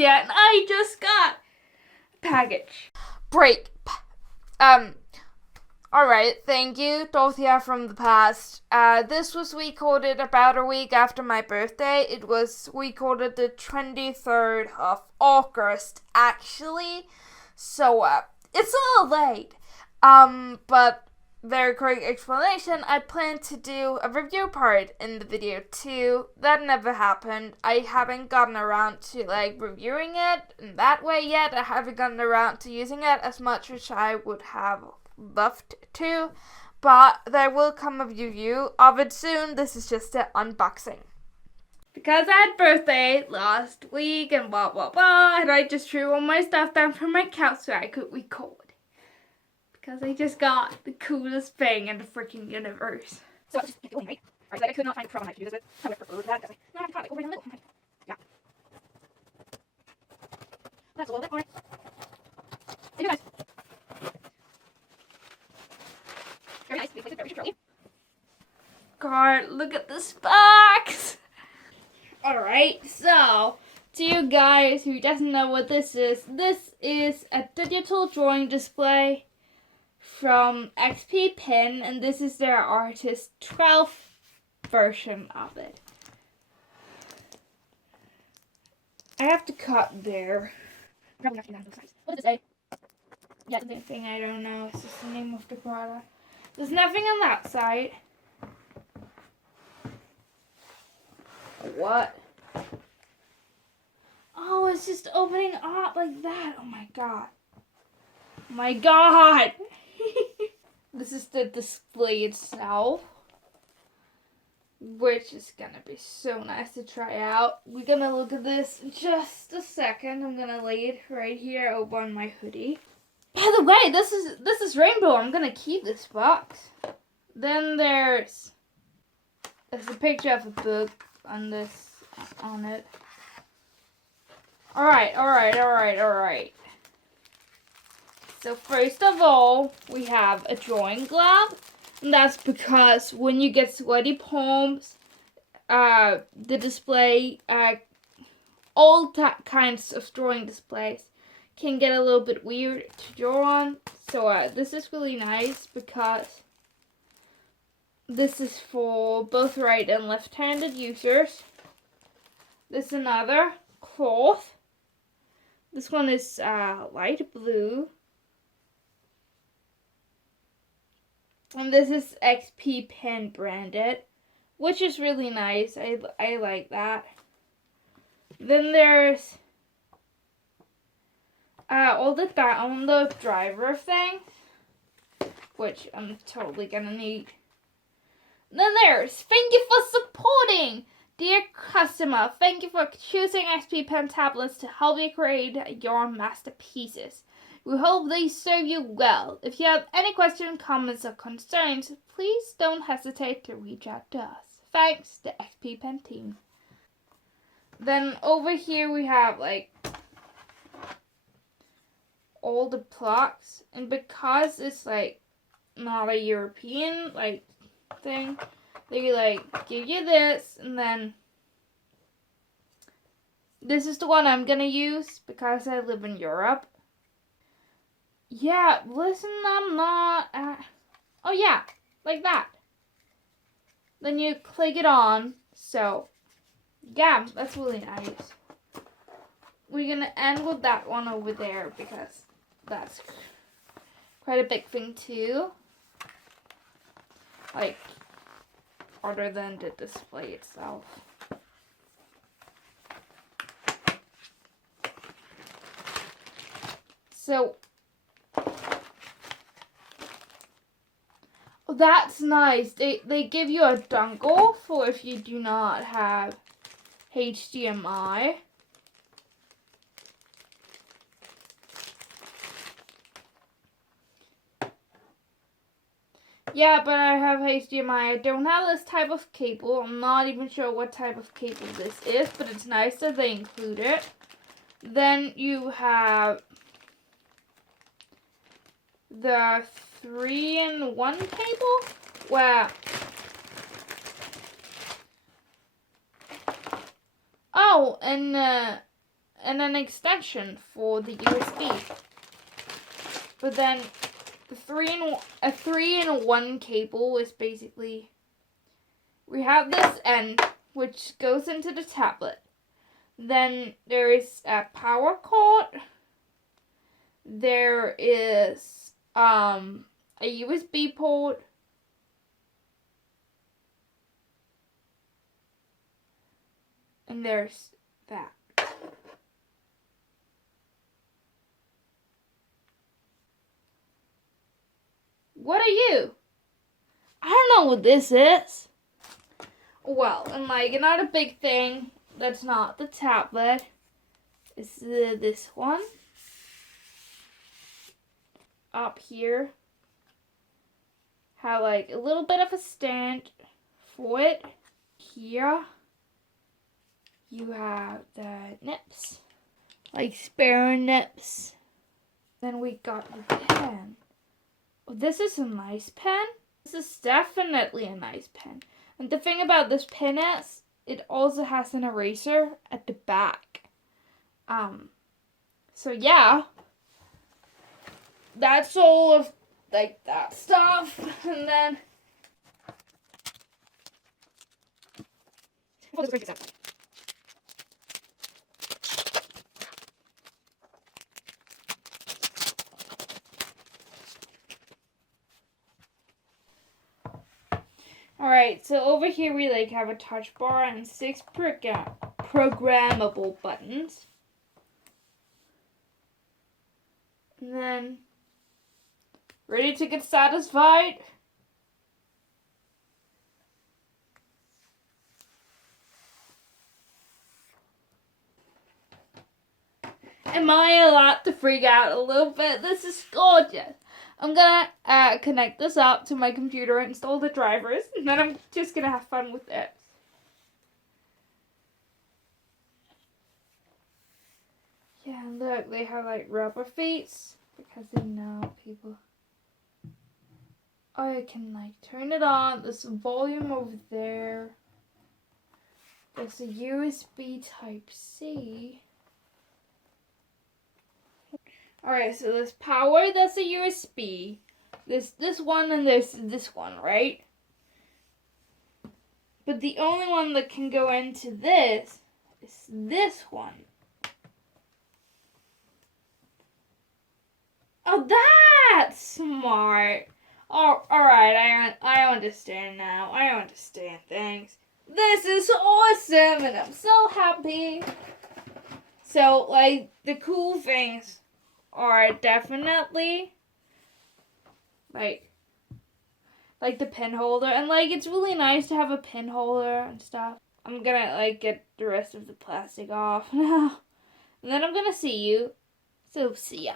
Dorothea, and I just got a package. Break. Alright, thank you, Dorothea from the past. This was recorded about a week after my birthday. It was recorded the 23rd of August, actually. So, it's a little late. But very quick explanation, I plan to do a review part in the video too. That never happened. I haven't gotten around to, reviewing it in that way yet. I haven't gotten around to using it as much as I would have loved to, but there will come a review of it soon. This is just an unboxing. Because I had birthday last week and blah blah blah, and I just threw all my stuff down from my couch so I could record. Because I just got the coolest thing in the freaking universe. So I was just doing, right? Alright, so I could not find a program I could do this with. I would prefer that because I have it over in the middle. Yeah. That's a little bit more. Hey, guys. Very nice. We played it very shortly. God, look at this box! Alright, so, to you guys who doesn't know what this is a digital drawing display from Xp-pen, and this is their Artist 12th version of it. I have to cut there. Probably not down both sides. What does it say? Yeah, the thing I don't know. It's just the name of the product. There's nothing on that side. What? Oh, it's just opening up like that. Oh my god. Oh my god. This is the display itself, which is gonna be so nice to try out. We're gonna look at this in just a second. I'm gonna lay it right here over on my hoodie. By the way, this is rainbow. I'm gonna keep this box. Then there's a picture of a book on it. Alright. So first of all, we have a drawing glove. And that's because when you get sweaty palms, the display, all kinds of drawing displays can get a little bit weird to draw on. So this is really nice because this is for both right and left-handed users. This is another cloth. This one is light blue. And this is Xp-pen branded, which is really nice. I like that. Then there's all the download driver thing, which I'm totally gonna need. Then there's thank you for supporting. Dear customer, thank you for choosing Xp-pen tablets to help you create your masterpieces. We hope they serve you well. If you have any questions, comments, or concerns, please don't hesitate to reach out to us. Thanks, the Xp-pen team. Then over here we have all the plugs, and because it's not a European thing, they give you this, and then this is the one I'm gonna use because I live in Europe. Yeah, listen, I'm not oh yeah, like that. Then you click it on. So yeah, that's really nice. We're gonna end with that one over there because that's quite a big thing too. Other than the display itself. So that's nice. They give you a dongle for if you do not have HDMI. Yeah, but I have HDMI. I don't have this type of cable. I'm not even sure what type of cable this is, but it's nice that they include it. Then you have the 3-in-1 cable, where oh, and and an extension for the USB. But then a 3-in-1 cable is basically, we have this end which goes into the tablet. Then there is a power cord. There is a USB port. And there's that. What are you? I don't know what this is. Well, and like another big thing that's not the tablet is this one. Up here. Have like a little bit of a stand for it. Here you have the nips. Like spare nips. Then we got the pen. Oh, this is a nice pen. This is definitely a nice pen. And the thing about this pen is, it also has an eraser at the back. So yeah. That's all of like that stuff. And then alright, so over here we like have a touch bar and 6 programmable buttons. And then, ready to get satisfied? Am I allowed to freak out a little bit? This is gorgeous. I'm gonna connect this up to my computer, install the drivers, and then I'm just gonna have fun with it. Yeah, look, they have like rubber feet because they know people. Oh, I can like turn it on. There's some volume over there. There's a USB Type-C. Alright, so there's power, that's a USB. There's this one and there's this one, right? But the only one that can go into this is this one. Oh, that's smart. Oh, alright, I understand now. I understand things. This is awesome and I'm so happy. So, like, the cool things are definitely like the pin holder, and like it's really nice to have a pin holder and stuff. I'm gonna like get the rest of the plastic off now, and then I'm gonna see you. So see ya.